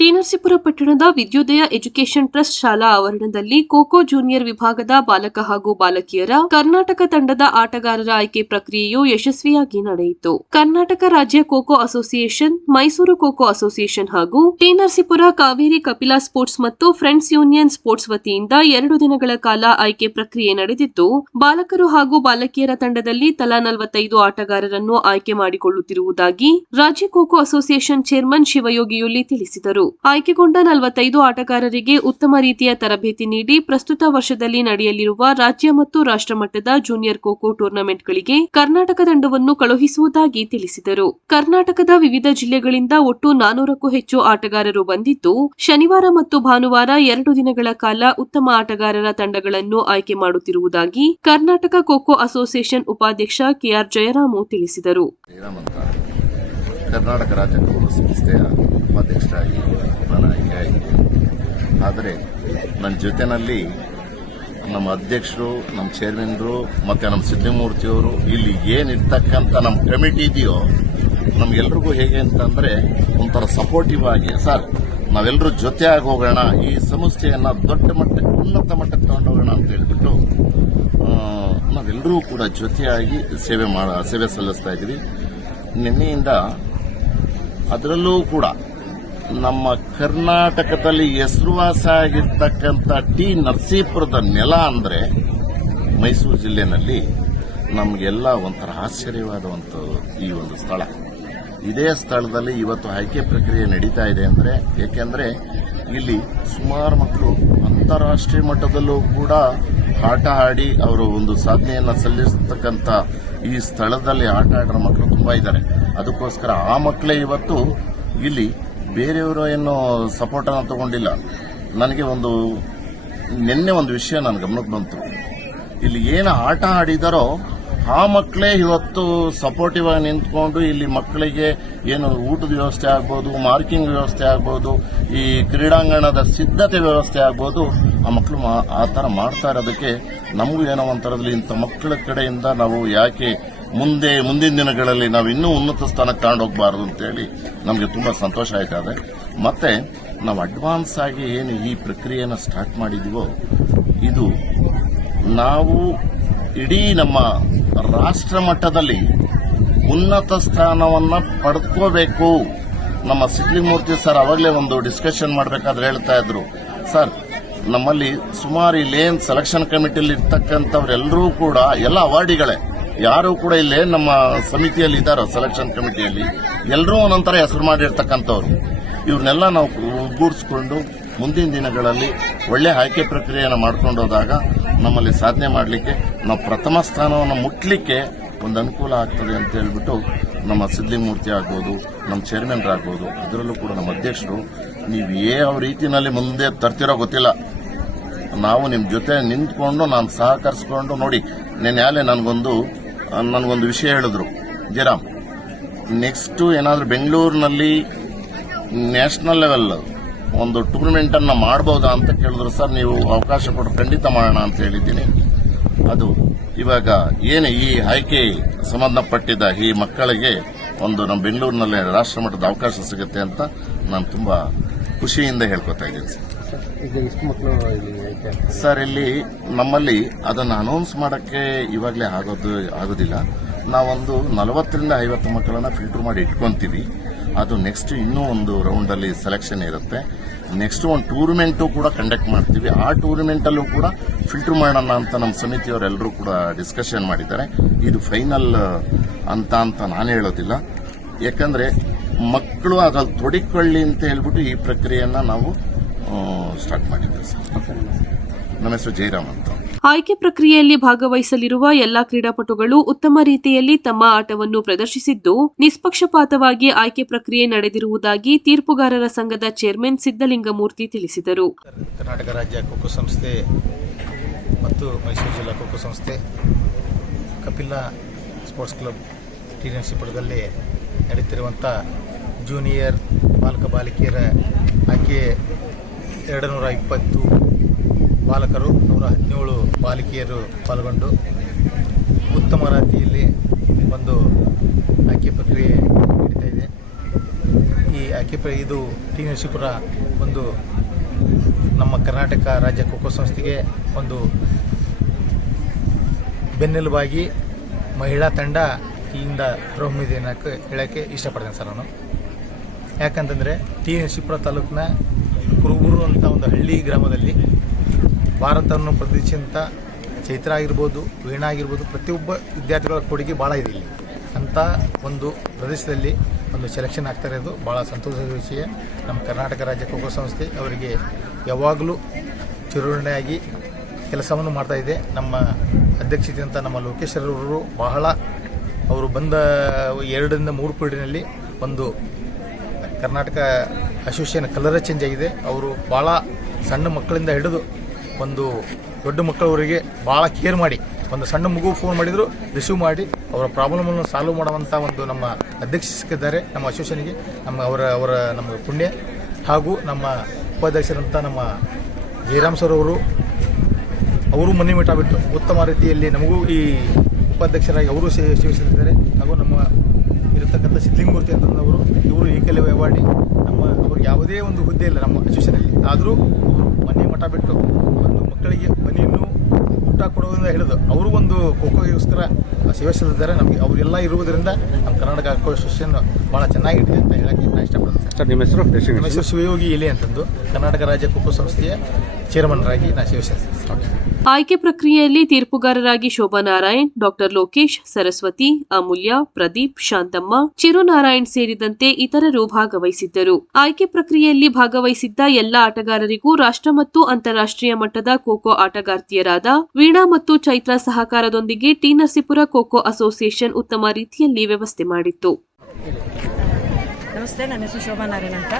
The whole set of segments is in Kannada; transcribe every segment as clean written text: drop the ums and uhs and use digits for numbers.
ಟಿ.ನರಸೀಪುರ ಪಟ್ಟಣದ ವಿದ್ಯೋದಯ ಎಜುಕೇಷನ್ ಟ್ರಸ್ಟ್ ಶಾಲಾ ಆವರಣದಲ್ಲಿ ಖೋ-ಖೋ ಜೂನಿಯರ್ ವಿಭಾಗದ ಬಾಲಕ ಹಾಗೂ ಬಾಲಕಿಯರ ಕರ್ನಾಟಕ ತಂಡದ ಆಟಗಾರರ ಆಯ್ಕೆ ಪ್ರಕ್ರಿಯೆಯು ಯಶಸ್ವಿಯಾಗಿ ನಡೆಯಿತು. ಕರ್ನಾಟಕ ರಾಜ್ಯ ಖೋ-ಖೋ ಅಸೋಸಿಯೇಷನ್, ಮೈಸೂರು ಖೋ-ಖೋ ಅಸೋಸಿಯೇಷನ್ ಹಾಗೂ ಟಿ.ನರಸೀಪುರ ಕಾವೇರಿ ಕಪಿಲಾ ಸ್ಪೋರ್ಟ್ಸ್ ಮತ್ತು ಫ್ರೆಂಡ್ಸ್ ಯೂನಿಯನ್ ಸ್ಪೋರ್ಟ್ಸ್ ವತಿಯಿಂದ 2 ದಿನಗಳ ಕಾಲ ಆಯ್ಕೆ ಪ್ರಕ್ರಿಯೆ ನಡೆದಿದ್ದು, ಬಾಲಕರು ಹಾಗೂ ಬಾಲಕಿಯರ ತಂಡದಲ್ಲಿ ತಲಾ 45 ಆಟಗಾರರನ್ನು ಆಯ್ಕೆ ಮಾಡಿಕೊಳ್ಳುತ್ತಿರುವುದಾಗಿ ರಾಜ್ಯ ಖೋ-ಖೋ ಅಸೋಸಿಯೇಷನ್ ಚೇರ್ಮನ್ ಶಿವಯೋಗಿಯುಲಿ ತಿಳಿಸಿದರು. ಆಯ್ಕೆಗೊಂಡ 45 ಆಟಗಾರರಿಗೆ ಉತ್ತಮ ರೀತಿಯ ತರಬೇತಿ ನೀಡಿ ಪ್ರಸ್ತುತ ವರ್ಷದಲ್ಲಿ ನಡೆಯಲಿರುವ ರಾಜ್ಯ ಮತ್ತು ರಾಷ್ಟ್ರಮಟ್ಟದ ಜೂನಿಯರ್ ಖೋ-ಖೋ ಟೂರ್ನಮೆಂಟ್ಗಳಿಗೆ ಕರ್ನಾಟಕ ತಂಡವನ್ನು ಕಳುಹಿಸುವುದಾಗಿ ತಿಳಿಸಿದರು. ಕರ್ನಾಟಕದ ವಿವಿಧ ಜಿಲ್ಲೆಗಳಿಂದ ಒಟ್ಟು 400ಕ್ಕೂ ಹೆಚ್ಚು ಆಟಗಾರರು ಬಂದಿದ್ದು, ಶನಿವಾರ ಮತ್ತು ಭಾನುವಾರ 2 ದಿನಗಳ ಕಾಲ ಉತ್ತಮ ಆಟಗಾರರ ತಂಡಗಳನ್ನು ಆಯ್ಕೆ ಮಾಡುತ್ತಿರುವುದಾಗಿ ಕರ್ನಾಟಕ ಖೋ-ಖೋ ಅಸೋಸಿಯೇಷನ್ ಉಪಾಧ್ಯಕ್ಷ ಕೆಆರ್ ಜಯರಾಮು ತಿಳಿಸಿದರು. ಕರ್ನಾಟಕ ರಾಜ್ಯ ಖೋ-ಖೋ ಸಂಸ್ಥೆಯ ಉಪಾಧ್ಯಕ್ಷರಾಗಿ ನಾನು ಆಯ್ಕೆಯಾಗಿದ್ದೀನಿ. ಆದರೆ ನನ್ನ ಜೊತೆಯಲ್ಲಿ ನಮ್ಮ ಅಧ್ಯಕ್ಷರು, ನಮ್ಮ ಚೇರ್ಮನ್ರು ಮತ್ತು ನಮ್ಮ ಸಿದ್ದಮೂರ್ತಿಯವರು, ಇಲ್ಲಿ ಏನಿರ್ತಕ್ಕಂಥ ನಮ್ಮ ಕಮಿಟಿ ಇದೆಯೋ ನಮಗೆಲ್ರಿಗೂ ಹೇಗೆ ಅಂತಂದರೆ ಒಂಥರ ಸಪೋರ್ಟಿವ್ ಆಗಿ, ಸರ್ ನಾವೆಲ್ಲರೂ ಜೊತೆಯಾಗಿ ಹೋಗೋಣ, ಈ ಸಂಸ್ಥೆಯನ್ನು ದೊಡ್ಡ ಮಟ್ಟಕ್ಕೆ ಉನ್ನತ ಮಟ್ಟಕ್ಕೆ ತಗೊಂಡೋಗೋಣ ಅಂತ ಹೇಳ್ಬಿಟ್ಟು ನಾವೆಲ್ಲರೂ ಕೂಡ ಜೊತೆಯಾಗಿ ಸೇವೆ ಸಲ್ಲಿಸ್ತಾ ಇದ್ದೀವಿ. ನಿನ್ನೆಯಿಂದ ಅದರಲ್ಲೂ ಕೂಡ ನಮ್ಮ ಕರ್ನಾಟಕದಲ್ಲಿ ಹೆಸರುವಾಸ ಆಗಿರ್ತಕ್ಕಂಥ ಟಿ.ನರಸೀಪುರದ ನೆಲ ಅಂದರೆ ಮೈಸೂರು ಜಿಲ್ಲೆನಲ್ಲಿ ನಮಗೆಲ್ಲ ಒಂಥರ ಆಶ್ಚರ್ಯವಾದಂಥ ಈ ಒಂದು ಸ್ಥಳ. ಇದೇ ಸ್ಥಳದಲ್ಲಿ ಇವತ್ತು ಆಯ್ಕೆ ಪ್ರಕ್ರಿಯೆ ನಡೀತಾ ಇದೆ ಅಂದರೆ, ಏಕೆಂದರೆ ಇಲ್ಲಿ ಸುಮಾರು ಮಕ್ಕಳು ಅಂತಾರಾಷ್ಟ್ರೀಯ ಮಟ್ಟದಲ್ಲೂ ಕೂಡ ಆಟ ಆಡಿ ಅವರು ಒಂದು ಸಾಧನೆಯನ್ನು ಸಲ್ಲಿಸತಕ್ಕಂಥ ಈ ಸ್ಥಳದಲ್ಲಿ ಆಟ ಆಡೋ ಮಕ್ಕಳು ತುಂಬಾ ಇದ್ದಾರೆ. ಅದಕ್ಕೋಸ್ಕರ ಆ ಮಕ್ಕಳೇ ಇವತ್ತು ಇಲ್ಲಿ ಬೇರೆಯವರು ಏನು ಸಪೋರ್ಟ್ ಅನ್ನು ತಗೊಂಡಿಲ್ಲ. ನನಗೆ ನಿನ್ನೆ ಒಂದು ವಿಷಯ ನನ್ನ ಗಮನಕ್ಕೆ ಬಂತು. ಇಲ್ಲಿ ಏನು ಆಟ ಆಡಿದಾರೋ ಆ ಮಕ್ಕಳೇ ಇವತ್ತು ಸಪೋರ್ಟಿವ್ ಆಗಿ ನಿಂತ್ಕೊಂಡು ಇಲ್ಲಿ ಮಕ್ಕಳಿಗೆ ಏನು ಊಟದ ವ್ಯವಸ್ಥೆ ಆಗ್ಬೋದು, ಮಾರ್ಕಿಂಗ್ ವ್ಯವಸ್ಥೆ ಆಗ್ಬೋದು, ಈ ಕ್ರೀಡಾಂಗಣದ ಸಿದ್ಧತೆ ವ್ಯವಸ್ಥೆ ಆಗ್ಬೋದು, ಆ ಮಕ್ಕಳು ಆ ಥರ ಮಾಡ್ತಾ ಇರೋದಕ್ಕೆ ನಮಗೂ ಏನೋ ಒಂಥರದಲ್ಲಿ ಇಂಥ ಮಕ್ಕಳ ಕಡೆಯಿಂದ ನಾವು ಯಾಕೆ ಮುಂದಿನ ದಿನಗಳಲ್ಲಿ ನಾವು ಇನ್ನೂ ಉನ್ನತ ಸ್ಥಾನಕ್ಕೆ ತಗೊಂಡೋಗಬಾರದು ಅಂತೇಳಿ ನಮಗೆ ತುಂಬಾ ಸಂತೋಷ ಆಯ್ತದೆ. ಮತ್ತೆ ನಾವು ಅಡ್ವಾನ್ಸ್ ಆಗಿ ಏನು ಈ ಪ್ರಕ್ರಿಯೆಯನ್ನು ಸ್ಟಾರ್ಟ್ ಮಾಡಿದೀವೋ, ಇದು ನಾವು ಇಡೀ ನಮ್ಮ ರಾಷ್ಟ್ರ ಮಟ್ಟದಲ್ಲಿ ಉನ್ನತ ಸ್ಥಾನವನ್ನು ಪಡೆದುಕೋಬೇಕು. ನಮ್ಮ ಸಿದ್ದಮೂರ್ತಿ ಸರ್ ಅವಾಗಲೇ ಒಂದು ಡಿಸ್ಕಷನ್ ಮಾಡಬೇಕಾದ್ರೆ ಹೇಳ್ತಾ ಇದ್ರು, ಸರ್ ನಮ್ಮಲ್ಲಿ ಸುಮಾರು ಇಲ್ಲೇನು ಸೆಲೆಕ್ಷನ್ ಕಮಿಟಿಯಲ್ಲಿ ಇರ್ತಕ್ಕಂಥವ್ರೆಲ್ಲರೂ ಕೂಡ ಎಲ್ಲ ಅವಾರ್ಡಿಗಳೇ, ಯಾರು ಕೂಡ ಇಲ್ಲೇ ನಮ್ಮ ಸಮಿತಿಯಲ್ಲಿ ಇದ್ದಾರೋ ಸೆಲೆಕ್ಷನ್ ಕಮಿಟಿಯಲ್ಲಿ ಎಲ್ಲರೂ ಒಂದೊಂಥರ ಹೆಸರು ಮಾಡಿರ್ತಕ್ಕಂಥವ್ರು. ಇವ್ರನ್ನೆಲ್ಲ ನಾವು ಒಗ್ಗೂಡಿಸ್ಕೊಂಡು ಮುಂದಿನ ದಿನಗಳಲ್ಲಿ ಒಳ್ಳೆ ಆಯ್ಕೆ ಪ್ರಕ್ರಿಯೆಯನ್ನು ಮಾಡ್ಕೊಂಡು ಹೋದಾಗ ನಮ್ಮಲ್ಲಿ ಸಾಧನೆ ಮಾಡಲಿಕ್ಕೆ, ನಾವು ಪ್ರಥಮ ಸ್ಥಾನವನ್ನು ಮುಟ್ಲಿಕ್ಕೆ ಒಂದು ಅನುಕೂಲ ಆಗ್ತದೆ ಅಂತ ಹೇಳ್ಬಿಟ್ಟು ನಮ್ಮ ಸಿದ್ದಮೂರ್ತಿ ಆಗ್ಬೋದು, ನಮ್ಮ ಚೇರ್ಮನ್ರಾಗ್ಬೋದು, ಅದರಲ್ಲೂ ಕೂಡ ನಮ್ಮ ಅಧ್ಯಕ್ಷರು, ನೀವು ಯಾವ ರೀತಿಯಲ್ಲಿ ಮುಂದೆ ತರ್ತಿರೋ ಗೊತ್ತಿಲ್ಲ, ನಾವು ನಿಮ್ಮ ಜೊತೆ ನಿಂತ್ಕೊಂಡು ನಾನು ಸಹಕರಿಸ್ಕೊಂಡು ನೋಡಿ. ನೆನ್ನೆ ನನಗೊಂದು ವಿಷಯ ಹೇಳಿದ್ರು, ಜಯರಾಮ್ ನೆಕ್ಸ್ಟ್ ಏನಾದರೂ ಬೆಂಗಳೂರಿನಲ್ಲಿ ನ್ಯಾಷನಲ್ ಲೆವೆಲ್ ಒಂದು ಟೂರ್ನಮೆಂಟ್ ಅನ್ನು ಮಾಡಬಹುದಾ ಅಂತ ಕೇಳಿದ್ರು. ಸರ್ ನೀವು ಅವಕಾಶ ಕೊಟ್ಟು ಖಂಡಿತ ಮಾಡೋಣ ಅಂತ ಹೇಳಿದ್ದೀನಿ. ಅದು ಇವಾಗ ಏನು ಈ ಆಯ್ಕೆ ಸಂಬಂಧಪಟ್ಟಿದ್ದ ಈ ಮಕ್ಕಳಿಗೆ ಒಂದು ನಮ್ಮ ಬೆಂಗಳೂರಿನಲ್ಲಿ ರಾಷ್ಟ್ರ ಮಟ್ಟದ ಅವಕಾಶ ಸಿಗುತ್ತೆ ಅಂತ ನಾನು ತುಂಬಾ ಖುಷಿಯಿಂದ ಹೇಳ್ಕೊತಾ ಇದ್ದೀನಿ ಸರ್. ಇಲ್ಲಿ ನಮ್ಮಲ್ಲಿ ಅದನ್ನು ಅನೌನ್ಸ್ ಮಾಡೋಕ್ಕೆ ಇವಾಗಲೇ ಆಗೋದಿಲ್ಲ. ನಾವೊಂದು 40ರಿಂದ 50 ಮಕ್ಕಳನ್ನ ಫಿಲ್ಟರ್ ಮಾಡಿ ಇಟ್ಕೊಂತೀವಿ. ಅದು ನೆಕ್ಸ್ಟ್ ಇನ್ನೂ ಒಂದು ರೌಂಡಲ್ಲಿ ಸೆಲೆಕ್ಷನ್ ಇರುತ್ತೆ. ನೆಕ್ಸ್ಟ್ ಒಂದು ಟೂರ್ನಮೆಂಟು ಕೂಡ ಕಂಡಕ್ಟ್ ಮಾಡ್ತೀವಿ. ಆ ಟೂರ್ನಮೆಂಟಲ್ಲೂ ಕೂಡ ಫಿಲ್ಟರ್ ಮಾಡೋಣ ಅಂತ ನಮ್ಮ ಸಮಿತಿಯವರೆಲ್ಲರೂ ಕೂಡ ಡಿಸ್ಕಷನ್ ಮಾಡಿದ್ದಾರೆ. ಇದು ಫೈನಲ್ ಅಂತ ನಾನು ಹೇಳೋದಿಲ್ಲ, ಯಾಕಂದ್ರೆ ಮಕ್ಕಳು ಅದ್ರಲ್ಲಿ ತೊಡಗಿಕೊಳ್ಳಿ ಅಂತ ಹೇಳ್ಬಿಟ್ಟು ಈ ಪ್ರಕ್ರಿಯೆಯನ್ನ ನಾವು ಸ್ಟಾರ್ಟ್ ಮಾಡಿದ್ದೇವೆ ಸರ್. ನಮ್ಮ ಹೆಸರು ಜಯರಾಮ್ ಅಂತ. ಆಯ್ಕೆ ಪ್ರಕ್ರಿಯೆಯಲ್ಲಿ ಭಾಗವಹಿಸಲಿರುವ ಎಲ್ಲಾ ಕ್ರೀಡಾಪಟುಗಳು ಉತ್ತಮ ರೀತಿಯಲ್ಲಿ ತಮ್ಮ ಆಟವನ್ನು ಪ್ರದರ್ಶಿಸಿದ್ದು, ನಿಷ್ಪಕ್ಷಪಾತವಾಗಿ ಆಯ್ಕೆ ಪ್ರಕ್ರಿಯೆ ನಡೆದಿರುವುದಾಗಿ ತೀರ್ಪುಗಾರರ ಸಂಘದ ಚೇರ್ಮನ್ ಸಿದ್ದಲಿಂಗಮೂರ್ತಿ ತಿಳಿಸಿದರು. ಕರ್ನಾಟಕ ರಾಜ್ಯ ಖೋ-ಖೋ ಸಂಸ್ಥೆ ಮತ್ತು ಮೈಸೂರು ಜಿಲ್ಲಾ ಖೋ-ಖೋ ಸಂಸ್ಥೆ, ಕಪಿಲಾ ಸ್ಪೋರ್ಟ್ಸ್ ಕ್ಲಬ್ ಟಿ.ನರಸೀಪುರದಲ್ಲಿ ನಡೆಯುತ್ತಿರುವಂಥ ಜೂನಿಯರ್ ಬಾಲಕ ಬಾಲಿಕೆಯರ ಆಯ್ಕೆ 220 ಬಾಲಕರು, 117 ಬಾಲಿಕೆಯರು ಪಾಲ್ಗೊಂಡು ಉತ್ತಮ ರೀತಿಯಲ್ಲಿ ಒಂದು ಆಯ್ಕೆ ಪ್ರಕ್ರಿಯೆ ನಡೀತಾ ಇದೆ. ಈ ಇದು ಟಿ ನರಸೀಪುರ ಒಂದು ನಮ್ಮ ಕರ್ನಾಟಕ ರಾಜ್ಯ ಖೋಖೋ ಸಂಸ್ಥೆಗೆ ಒಂದು ಬೆನ್ನೆಲುಬಾಗಿ ಮಹಿಳಾ ತಂಡ ಇಲ್ಲಿಂದ ಹೊರಹೊಮ್ಮಿದೆ ಅನ್ನೋಕ್ಕೆ ಹೇಳೋಕ್ಕೆ ಇಷ್ಟಪಡ್ತೇನೆ ಸರ್ ನಾನು. ಯಾಕಂತಂದರೆ ಟಿ ನರಸೀಪುರ ತಾಲೂಕಿನ ಕುರುಬೂರು ಅಂತ ಒಂದು ಹಳ್ಳಿ ಗ್ರಾಮದಲ್ಲಿ ಭಾರತವನ್ನು ಪ್ರತಿನಿಧಿಸಿದಂಥ ಚೈತ್ರ ಆಗಿರ್ಬೋದು, ವೀಣಾ ಆಗಿರ್ಬೋದು, ಪ್ರತಿಯೊಬ್ಬ ವಿದ್ಯಾರ್ಥಿಗಳ ಕೊಡುಗೆ ಭಾಳ ಇದೆ ಇಲ್ಲಿ. ಅಂಥ ಒಂದು ಪ್ರದೇಶದಲ್ಲಿ ಒಂದು ಸೆಲೆಕ್ಷನ್ ಆಗ್ತಾ ಇರೋದು ಭಾಳ ಸಂತೋಷದ ವಿಷಯ. ನಮ್ಮ ಕರ್ನಾಟಕ ರಾಜ್ಯ ಖೋಖೋ ಸಂಸ್ಥೆ ಅವರಿಗೆ ಯಾವಾಗಲೂ ಚಿರುಣೆಯಾಗಿ ಕೆಲಸವನ್ನು ಮಾಡ್ತಾಯಿದೆ. ನಮ್ಮ ಅಧ್ಯಕ್ಷತೆಯಂಥ ನಮ್ಮ ಲೋಕೇಶ್ವರವರು ಬಹಳ ಅವರು ಬಂದ 2 ರಿಂದ 3 ಪೀಳಿಗೆಯಲ್ಲಿ ಒಂದು ಕರ್ನಾಟಕ ಅಸೋಸಿಯೇಷನ್ ಕಲರ್ ಚೇಂಜ್ ಆಗಿದೆ. ಅವರು ಭಾಳ ಸಣ್ಣ ಮಕ್ಕಳಿಂದ ಹಿಡಿದು ಒಂದು ದೊಡ್ಡ ಮಕ್ಕಳವರಿಗೆ ಭಾಳ ಕೇರ್ ಮಾಡಿ, ಒಂದು ಸಣ್ಣ ಮಗು ಫೋನ್ ಮಾಡಿದ್ರು ರಿಸೀವ್ ಮಾಡಿ ಅವರ ಪ್ರಾಬ್ಲಮನ್ನು ಸಾಲ್ವ್ ಮಾಡುವಂಥ ಒಂದು ನಮ್ಮ ಅಧ್ಯಕ್ಷ ಸಿಕ್ಕಿದ್ದಾರೆ ನಮ್ಮ ಅಸೋಸಿಯೇಷನ್ಗೆ. ಅವರ ನಮ್ಮ ಪುಣ್ಯ. ಹಾಗೂ ನಮ್ಮ ಉಪಾಧ್ಯಕ್ಷರಂಥ ನಮ್ಮ ಜಯರಾಮ್ ಸರ್ ಅವರು ಮನೆ ಮೀಟ ಬಿಟ್ಟು ಉತ್ತಮ ರೀತಿಯಲ್ಲಿ ನಮಗೂ ಈ ಉಪಾಧ್ಯಕ್ಷರಾಗಿ ಅವರು ಸೇವಿಸಿದ್ದಾರೆ. ಹಾಗೂ ನಮ್ಮ ಇರತಕ್ಕಂಥ ಸಿದ್ಲಿಂಗಮೂರ್ತಿ ಅಂತಂದವರು ಇವರು ಏಕಲವ್ಯ ಅವಾರ್ಡಿ. ಅವ್ರಿಗೆ ಯಾವುದೇ ಒಂದು ಹುದ್ದೆ ಇಲ್ಲ ನಮ್ಮ ಅಸೋಸಿಯೇಷನಲ್ಲಿ, ಆದರೂ ಅವರು ಮನೆ ಮಠ ಬಿಟ್ಟು ಒಂದು ಮಕ್ಕಳಿಗೆ ಮನೆಯನ್ನು ಊಟ ಕೊಡೋದ್ರಿಂದ ಹಿಡಿದು ಅವರು ಒಂದು ಖೋಖೋಗೋಸ್ಕರ ಸೇವೆ ಸಲ್ಲಿಸಿದ್ದಾರೆ. ನಮಗೆ ಅವರೆಲ್ಲ ಇರುವುದರಿಂದ ನಮ್ಮ ಕರ್ನಾಟಕ ಖೋಖೋ ಅಸೋಸಿಯೇಷನ್ ಭಾಳ ಚೆನ್ನಾಗಿದೆ ಅಂತ ಹೇಳಕ್ಕೆ ನಾನು ಇಷ್ಟಪಡ್ತೇನೆ ಸರ್. ನಿಮ್ಮ ಹೆಸರು? ನಮ್ಮ ಹೆಸರು ಶಿವಯೋಗಿ ಎಲೆ ಅಂತಂದು ಕರ್ನಾಟಕ ರಾಜ್ಯ ಖೋಖೋ ಸಂಸ್ಥೆಯ ಚೇರ್ಮನ್ರಾಗಿ ನಾನು ಸೇವೆ ಸಲ್ಲಿಸ್ತೇನೆ. ಆಯ್ಕೆ ಪ್ರಕ್ರಿಯೆಯಲ್ಲಿ ತೀರ್ಪುಗಾರರಾಗಿ ಶೋಭಾ ನಾರಾಯಣ್, ಡಾಕ್ಟರ್ ಲೋಕೇಶ್, ಸರಸ್ವತಿ, ಅಮೂಲ್ಯ, ಪ್ರದೀಪ್, ಶಾಂತಮ್ಮ, ಚಿರುನಾರಾಯಣ್ ಸೇರಿದಂತೆ ಇತರರು ಭಾಗವಹಿಸಿದ್ದರು. ಆಯ್ಕೆ ಪ್ರಕ್ರಿಯೆಯಲ್ಲಿ ಭಾಗವಹಿಸಿದ್ದ ಎಲ್ಲ ಆಟಗಾರರಿಗೂ ರಾಷ್ಟ್ರ ಮತ್ತು ಅಂತಾರಾಷ್ಟ್ರೀಯ ಮಟ್ಟದ ಖೋಖೋ ಆಟಗಾರ್ತಿಯರಾದ ವೀಣಾ ಮತ್ತು ಚೈತ್ರ ಸಹಕಾರದೊಂದಿಗೆ ಟಿ ನರಸೀಪುರ ಖೋಖೋ ಅಸೋಸಿಯೇಷನ್ ಉತ್ತಮ ರೀತಿಯಲ್ಲಿ ವ್ಯವಸ್ಥೆ ಮಾಡಿತ್ತು. ನಮಸ್ತೆ, ನನ್ನ ಹೆಸರು ಶೋಭಾ ನಾರಾಯಣ್ ಅಂತ.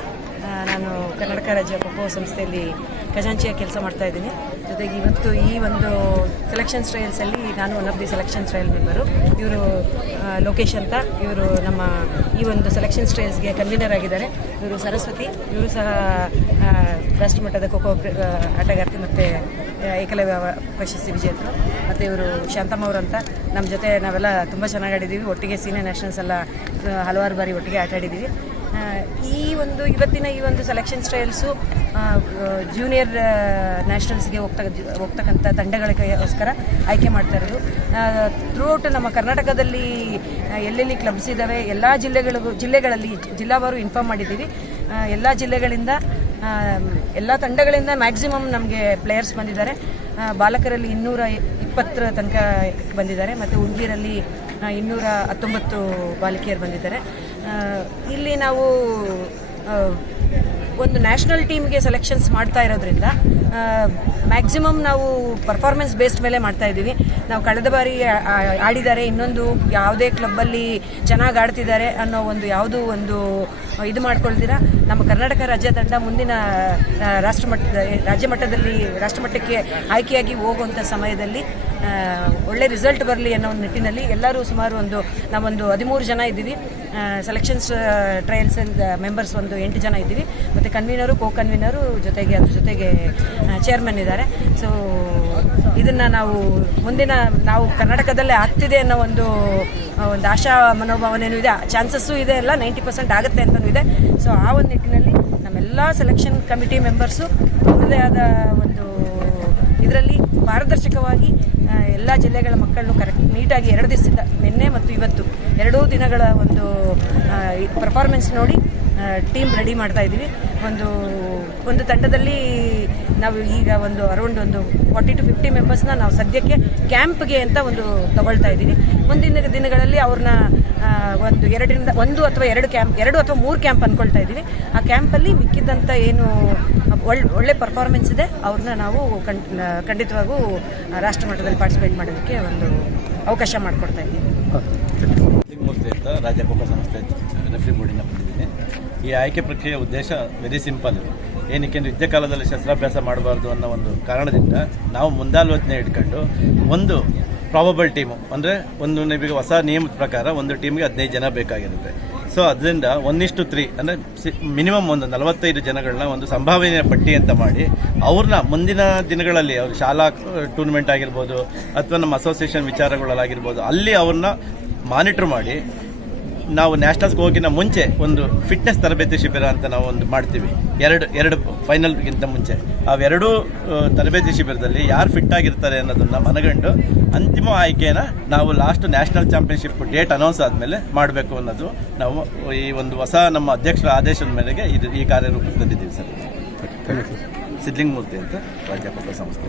ನಾನು ಕರ್ನಾಟಕ ರಾಜ್ಯ ಖೋಖೋ ಸಂಸ್ಥೆಯಲ್ಲಿ ಖಜಾಂಚಿಯ ಕೆಲಸ ಮಾಡ್ತಾ ಇದ್ದೀನಿ. ಜೊತೆಗೆ ಇವತ್ತು ಈ ಒಂದು ಸೆಲೆಕ್ಷನ್ಸ್ ಟ್ರಯಲ್ಸಲ್ಲಿ ನಾನು one of the selections trial member. ಇವರು ಲೋಕೇಶ್ ಅಂತ, ಇವರು ನಮ್ಮ ಈ ಒಂದು ಸೆಲೆಕ್ಷನ್ಸ್ ಟ್ರಯಲ್ಸ್ಗೆ ಕನ್ವೀನರ್ ಆಗಿದ್ದಾರೆ. ಇವರು ಸರಸ್ವತಿ, ಇವರು ಸಹ ರಾಷ್ಟ್ರಮಟ್ಟದ ಖೋಖೋ ಆಟಗಾರ್ತಿ ಮತ್ತು ಏಕಲವ್ಯ ಪ್ರಶಸ್ತಿ ವಿಜೇತರು. ಮತ್ತು ಇವರು ಶಾಂತಮ್ಮ ಅವರು ಅಂತ, ನಮ್ಮ ಜೊತೆ ನಾವೆಲ್ಲ ತುಂಬ ಚೆನ್ನಾಗಿ ಆಡಿದ್ದೀವಿ. ಒಟ್ಟಿಗೆ ಸೀನಿಯರ್ ನ್ಯಾಷನಲ್ಸ್ ಎಲ್ಲ ಹಲವಾರು ಬಾರಿ ಒಟ್ಟಿಗೆ ಆಟ ಆಡಿದ್ದೀವಿ. ಇವತ್ತಿನ ಈ ಒಂದು ಸೆಲೆಕ್ಷನ್ಸ್ ಟ್ರಯಲ್ಸು ಜೂನಿಯರ್ ನ್ಯಾಷನಲ್ಸ್ಗೆ ಹೋಗ್ತಕ್ಕಂಥ ತಂಡಗಳಿಗೋಸ್ಕರ ಆಯ್ಕೆ ಮಾಡ್ತಾ ಇರೋದು. ಥ್ರೂಔಟ್ ನಮ್ಮ ಕರ್ನಾಟಕದಲ್ಲಿ ಎಲ್ಲೆಲ್ಲಿ ಕ್ಲಬ್ಸ್ ಇದ್ದಾವೆ ಎಲ್ಲ ಜಿಲ್ಲೆಗಳಲ್ಲಿ ಜಿಲ್ಲಾವಾರು ಇನ್ಫಾರ್ಮ್ ಮಾಡಿದ್ದೀವಿ. ಎಲ್ಲ ಜಿಲ್ಲೆಗಳಿಂದ ಎಲ್ಲ ತಂಡಗಳಿಂದ ಮ್ಯಾಕ್ಸಿಮಮ್ ನಮಗೆ ಪ್ಲೇಯರ್ಸ್ ಬಂದಿದ್ದಾರೆ. ಬಾಲಕರಲ್ಲಿ 220 ತನಕ ಬಂದಿದ್ದಾರೆ ಮತ್ತು ಹುಡುಗಿಯರಲ್ಲಿ 219 ಬಾಲಕಿಯರು ಬಂದಿದ್ದಾರೆ. ಇಲ್ಲಿ ನಾವು ಒಂದು ನ್ಯಾಷನಲ್ ಟೀಮ್ಗೆ ಸೆಲೆಕ್ಷನ್ಸ್ ಮಾಡ್ತಾ ಇರೋದ್ರಿಂದ ಮ್ಯಾಕ್ಸಿಮಮ್ ನಾವು ಪರ್ಫಾರ್ಮೆನ್ಸ್ ಬೇಸ್ಡ್ ಮೇಲೆ ಮಾಡ್ತಾ ಇದ್ದೀವಿ. ನಾವು ಕಳೆದ ಬಾರಿ ಆಡಿದ್ದಾರೆ, ಇನ್ನೊಂದು ಯಾವುದೇ ಕ್ಲಬ್ಬಲ್ಲಿ ಚೆನ್ನಾಗಿ ಆಡ್ತಿದ್ದಾರೆ ಅನ್ನೋ ಯಾವುದೂ ಒಂದು ಇದು ಮಾಡ್ಕೊಳ್ತೀರಾ ನಮ್ಮ ಕರ್ನಾಟಕ ರಾಜ್ಯ ತಂಡ ಮುಂದಿನ ರಾಷ್ಟ್ರಮಟ್ಟಕ್ಕೆ ಆಯ್ಕೆಯಾಗಿ ಹೋಗುವಂಥ ಸಮಯದಲ್ಲಿ ಒಳ್ಳೆ ರಿಸಲ್ಟ್ ಬರಲಿ ಅನ್ನೋ ಒಂದು ನಿಟ್ಟಿನಲ್ಲಿ ಎಲ್ಲರೂ ಸುಮಾರು ನಾವೊಂದು 13 ಜನ ಇದ್ದೀವಿ. ಸೆಲೆಕ್ಷನ್ಸ್ ಟ್ರಯಲ್ಸ್ ಮೆಂಬರ್ಸ್ 8 ಜನ ಇದ್ದೀವಿ. ಮತ್ತು ಕನ್ವೀನರು, ಕೋ ಕನ್ವೀನರು, ಅದ್ರ ಜೊತೆಗೆ ಚೇರ್ಮನ್ ಇದ್ದಾರೆ. ಸೊ ಇದನ್ನು ನಾವು ಕರ್ನಾಟಕದಲ್ಲೇ ಆಗ್ತಿದೆ ಅನ್ನೋ ಒಂದು ಆಶಾ ಮನೋಭಾವನೆಯೂ ಇದೆ, ಚಾನ್ಸಸ್ಸು ಇದೆ, ಎಲ್ಲ 90% ಆಗುತ್ತೆ ಅಂತಲೂ ಇದೆ. ಸೊ ಆ ಒಂದು ನಿಟ್ಟಿನಲ್ಲಿ ನಮ್ಮೆಲ್ಲ ಸೆಲೆಕ್ಷನ್ ಕಮಿಟಿ ಮೆಂಬರ್ಸು ಅವ್ರದ್ದೇ ಆದ ಒಂದು ಇದರಲ್ಲಿ ಪಾರದರ್ಶಕವಾಗಿ ಎಲ್ಲ ಜಿಲ್ಲೆಗಳ ಮಕ್ಕಳನ್ನು ನೀಟಾಗಿ 2 ದಿವಸದಿಂದ ನಿನ್ನೆ ಮತ್ತು ಇವತ್ತು 2 ದಿನಗಳ ಒಂದು ಪರ್ಫಾರ್ಮೆನ್ಸ್ ನೋಡಿ ಟೀಮ್ ರೆಡಿ ಮಾಡ್ತಾ ಇದ್ದೀವಿ. ಒಂದು ತಂಡದಲ್ಲಿ ನಾವು ಈಗ ಅರೌಂಡ್ 40 to 50 ಮೆಂಬರ್ಸ್ನ ನಾವು ಸದ್ಯಕ್ಕೆ ಕ್ಯಾಂಪ್ಗೆ ಅಂತ ತಗೊಳ್ತಾ ಇದ್ದೀವಿ. ಮುಂದಿನ ದಿನಗಳಲ್ಲಿ ಅವ್ರನ್ನ 1 ಅಥವಾ 3 ಕ್ಯಾಂಪ್ ಅಂದ್ಕೊಳ್ತಾ ಇದ್ದೀವಿ. ಆ ಕ್ಯಾಂಪಲ್ಲಿ ಮಿಕ್ಕಿದ್ದಂಥ ಏನು ಒಳ್ಳೆ ಪರ್ಫಾರ್ಮೆನ್ಸ್ ಇದೆ ಅವ್ರನ್ನ ನಾವು ಖಂಡಿತವಾಗೂ ರಾಷ್ಟ್ರ ಮಟ್ಟದಲ್ಲಿ ಪಾರ್ಟಿಸಿಪೇಟ್ ಮಾಡೋದಕ್ಕೆ ಅವಕಾಶ ಮಾಡಿಕೊಡ್ತಾ ಇದ್ದೀವಿ. ಮೂರ್ತಿ ಅಂತ ರಾಜ್ಯ ಖೋಖೋ ಸಂಸ್ಥೆ ರೆಫ್ರಿ ಬೋರ್ಡಿಂದ ಬಂದಿದ್ದೀನಿ. ಈ ಆಯ್ಕೆ ಪ್ರಕ್ರಿಯೆಯ ಉದ್ದೇಶ ವೆರಿ ಸಿಂಪಲ್. ಏನಕ್ಕೆ ಯುದ್ಧ ಕಾಲದಲ್ಲಿ ಶಸ್ತ್ರಾಭ್ಯಾಸ ಮಾಡಬಾರ್ದು ಅನ್ನೋ ಒಂದು ಕಾರಣದಿಂದ ನಾವು ಮುಂದಾಲೋಚನೆ ಇಟ್ಕೊಂಡು ಒಂದು ಪ್ರಾಬಬಲ್ ಟೀಮು ಅಂದರೆ ನಿಮಗೆ ಹೊಸ ನಿಯಮದ ಪ್ರಕಾರ ಒಂದು ಟೀಮ್ಗೆ 15 ಜನ ಬೇಕಾಗಿರುತ್ತೆ. ಸೊ ಅದರಿಂದ 1:3 ಅಂದರೆ ಮಿನಿಮಮ್ 45 ಜನಗಳನ್ನ ಒಂದು ಸಂಭಾವನೆಯ ಪಟ್ಟಿ ಅಂತ ಮಾಡಿ ಅವ್ರನ್ನ ಮುಂದಿನ ದಿನಗಳಲ್ಲಿ ಅವ್ರ ಶಾಲಾ ಟೂರ್ನಮೆಂಟ್ ಆಗಿರ್ಬೋದು ಅಥವಾ ನಮ್ಮ ಅಸೋಸಿಯೇಷನ್ ವಿಚಾರಗಳಲ್ಲಾಗಿರ್ಬೋದು ಅಲ್ಲಿ ಅವ್ರನ್ನ ಮಾನಿಟರ್ ಮಾಡಿ ನಾವು ನ್ಯಾಷನಲ್ಸ್ಗೆ ಹೋಗಿನ ಮುಂಚೆ ಒಂದು ಫಿಟ್ನೆಸ್ ತರಬೇತಿ ಶಿಬಿರ ಅಂತ ನಾವು ಒಂದು ಮಾಡ್ತೀವಿ, ಎರಡು ಫೈನಲ್ಗಿಂತ ಮುಂಚೆ. ಅವೆರಡೂ ತರಬೇತಿ ಶಿಬಿರದಲ್ಲಿ ಯಾರು ಫಿಟ್ ಆಗಿರ್ತಾರೆ ಅನ್ನೋದನ್ನು ಮನಗಂಡು ಅಂತಿಮ ಆಯ್ಕೆನ ನಾವು last national championship date announce ಆದಮೇಲೆ ಮಾಡಬೇಕು ಅನ್ನೋದು ನಾವು ಈ ಒಂದು ಹೊಸ ನಮ್ಮ ಅಧ್ಯಕ್ಷರ ಆದೇಶದ ಮೇರೆಗೆ ಈ ಕಾರ್ಯರೂಪಕ್ಕೆ ತಂದಿದ್ದೀವಿ ಸರ್. ಸಿದ್ಲಿಂಗಮೂರ್ತಿ ಅಂತ ರಾಜ್ಯ ಕೊಕ್ಕ ಸಂಸ್ಥೆ.